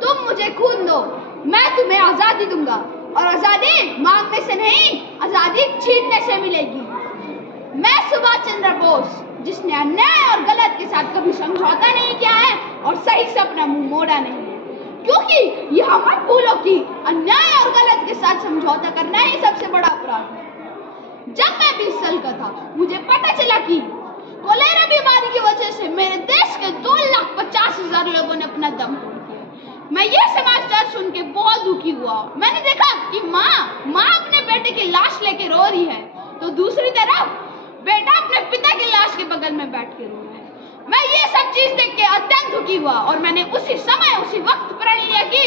तुम मुझे खून दो, मैं तुम्हें आजादी दूंगा, और आजादी मांगने से नहीं, आजादी छीनने से मिलेगी। मैं सुभाष चंद्र बोस, जिसने अन्याय और गलत के साथ कभी समझौता नहीं किया है और सही से अपना मुंह मोड़ा नहीं है, क्योंकि यह मत भूलो कि अन्याय और गलत के साथ समझौता करना ही सबसे बड़ा अपराध है। जब मैं 20 साल का था, मुझे पता चला कि कोलेरा बीमारी की वजह से मेरे देश के 2,50,000 लोगों ने अपना दम तोड़ दिया। मैं ये समाचार सुन के बहुत दुखी हुआ। मैंने देखा कि माँ अपने बेटे की लाश लेके रो रही है, तो दूसरी तरफ बेटा अपने पिता की लाश के बगल में बैठ के रो रहा है। मैं ये सब चीज देख के अत्यंत दुखी हुआ और मैंने उसी वक्त प्रण लिया कि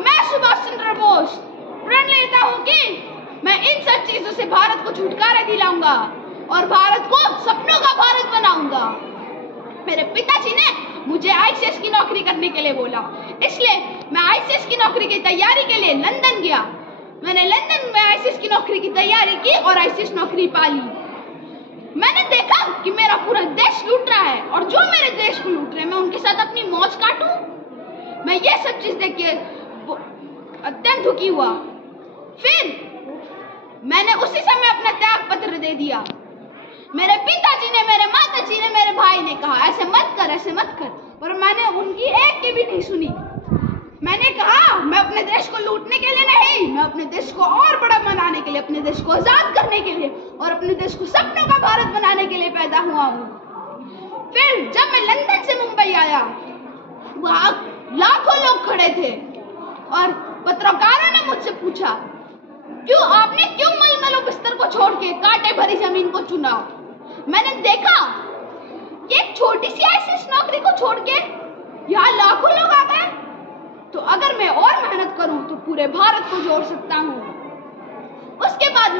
मैं सुभाष चंद्र बोस प्रण लेता हूँ कि मैं इन सब चीजों से भारत को छुटकारा दिलाऊंगा और भारत को सपनों का भारत बनाऊंगा। मेरे पिताजी ने मुझे आईसीएस की नौकरी करने के लिए बोला, इसलिए मैं आईसीएस की नौकरी की तैयारी के लिए लंदन गया। मैंने लंदन में आईसीएस की नौकरी की तैयारी की और आईसीएस नौकरी पा ली। मैंने देखा कि मेरा पूरा देश लूट रहा है और जो मेरे देश को लूट रहे हैं मैं उनके साथ अपनी मौज काटूं। मैं ये सब चीज देख के अत्यंत दुखी हुआ। फिर मैंने उसी समय अपना त्याग पत्र दे दिया। मेरे पिताजी ने, मेरे माताजी ने, मेरे भाई ने कहा ऐसे मत कर, ऐसे मत कर, पर मैंने उनकी एक की भी नहीं सुनी। मैंने कहा मैं अपने देश को लूटने के लिए नहीं, मैं अपने देश को और बड़ा बनाने के लिए, अपने देश को आजाद करने के लिए और अपने देश को सपनों का भारत बनाने के लिए पैदा हुआ हूँ। फिर जब मैं लंदन से मुंबई आया, वहां लाखों लोग खड़े थे और पत्रकारों ने मुझसे पूछा आपने क्यों मलमलो बिस्तर को छोड़ के कांटे भरी जमीन को चुना? मैंने देखा कि एक छोटी सी आईसीएस नौकरी को छोड़ के यहाँ लाखों लोग आ गए, तो अगर मैं और मेहनत करूं तो पूरे भारत को जोड़ सकता हूँ। उसके बाद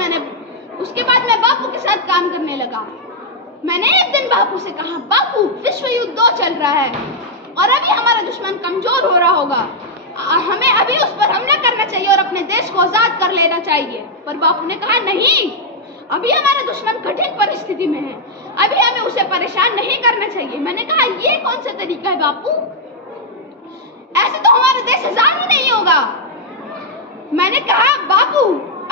मैं बापू के साथ काम करने लगा। मैंने एक दिन बापू से कहा, बापू विश्व युद्ध 2 चल रहा है और अभी हमारा दुश्मन कमजोर हो रहा होगा, हमें अभी उस पर हमला करना चाहिए और अपने देश को आजाद कर लेना चाहिए। पर बापू ने कहा नहीं, अभी हमारा दुश्मन कठिन परिस्थिति में है, अभी हमें उसे परेशान नहीं करना चाहिए। मैंने कहा ये कौन सा तरीका है बापू, ऐसे तो हमारा देश आजाद ही नहीं होगा। मैंने कहा बापू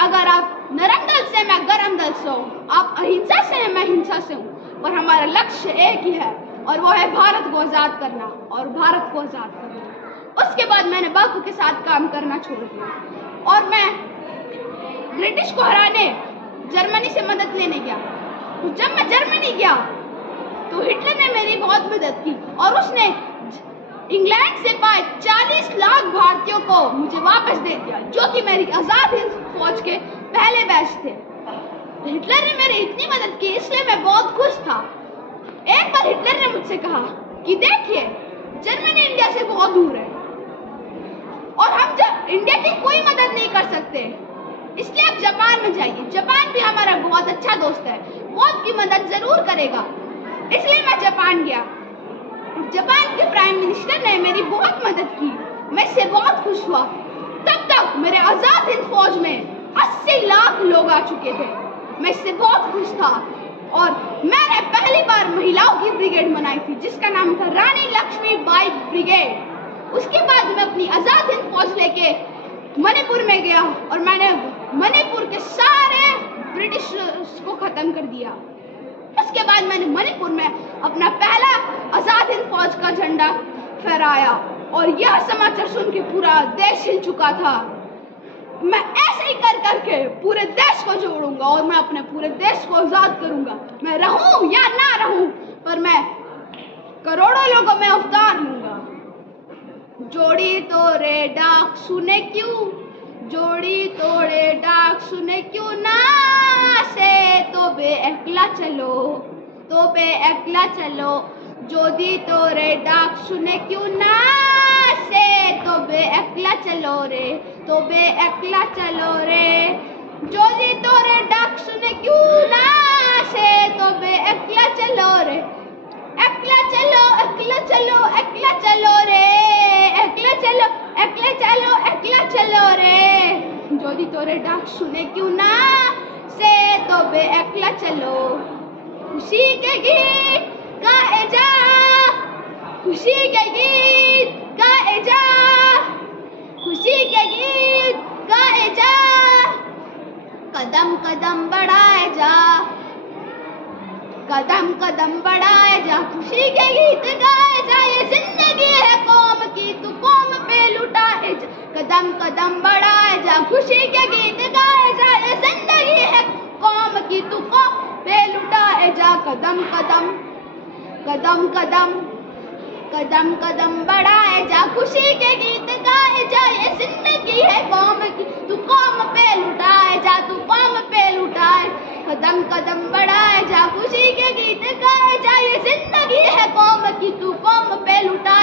अगर आप नरम दल से मैं गरम दल से हूँ, आप अहिंसा से हैं मैं हिंसा से हूँ, पर हमारा लक्ष्य एक ही है और वो है भारत को आजाद करना और भारत को आजाद करना। उसके बाद मैंने बापू के साथ काम करना छोड़ दिया और मैं ब्रिटिश को हराने जर्मनी से मदद लेने गया। तो जब मैं जर्मनी गया तो हिटलर ने मेरी बहुत मदद की और उसने इंग्लैंड से पाए 40 लाख भारतीयों को मुझे वापस दे दिया, जो कि मेरी आजाद हिंद फौज के पहले बैच थे। तो हिटलर ने मेरी इतनी मदद की, इसलिए मैं बहुत खुश था। एक बार हिटलर ने मुझसे कहा कि देखिए जर्मनी इंडिया से बहुत दूर है और हम इंडिया की कोई मदद नहीं कर सकते, इसलिए आप जापान में जाइए, जापान भी हमारा बहुत अच्छा दोस्त है, वो आपकी मदद जरूर करेगा। इसलिए मैं जापान गया। जापान के प्राइम मिनिस्टर ने मेरी बहुत मदद की, मैं इससे बहुत खुश हुआ। तब तक मेरे आजाद हिंद फौज में 80 लाख लोग आ चुके थे, मैं इससे बहुत खुश था और मैंने पहली बार महिलाओं की ब्रिगेड बनाई थी जिसका नाम था रानी लक्ष्मीबाई ब्रिगेड। उसके बाद मैं अपनी आजाद हिंद फौज लेके मणिपुर में गया और मैंने मणिपुर के सारे ब्रिटिश को खत्म कर दिया। उसके बाद मैंने मणिपुर में अपना पहला आजाद हिंद फौज का झंडा फहराया और यह समाचार सुन के पूरा देश हिल चुका था। मैं ऐसे ही कर करके पूरे देश को जोड़ूंगा और मैं अपने पूरे देश को आजाद करूंगा। मैं रहूं या ना रहूं, पर मैं करोड़ों लोगों में अवतार लूंगा। जोड़ी तोड़े डाक सुने क्यों, जोड़ी तोड़े डाक सुने क्यों ना से, तो बे एकला चलो, तो बे एकला चलो, जोड़ी तोड़े डाक सुने क्यों ना से, तो बे एकला चलो रे, तो बे एकला चलो रे, जोड़ी तोड़े डाक सुने क्यों ना से, तो बे एकला चलो रे, एकला चलो, एकला चलो, एकला चलो रे, एकला चलो, एकला चलो, एकला चलो रे, जोड़ी तोरे डाक सुने क्यों ना से, तो बे एकला चलो। खुशी के गीत गाए जा, खुशी के गीत गाए जा। कदम कदम बढ़ाए जा, खुशी के गीत गाए जा, ये जिंदगी है कौम की, तू कौम पे लुटाए जा। कदम कदम बढ़ाए जा, खुशी के गीत गाए जा, ये जिंदगी है कौम की, तू कौम पे लुटाए जा। कदम कदम कदम कदम कदम कदम बढ़ाए जा, खुशी के गीत गाए जा, ये जिंदगी है कौम की, तू कौम पे लुटाए जा, तू कौम पे लुटाए। कदम कदम बढ़ाए जा, खुशी के गीत गाए जा, ये जिंदगी है कौम की, तू कौम पे लुटाए।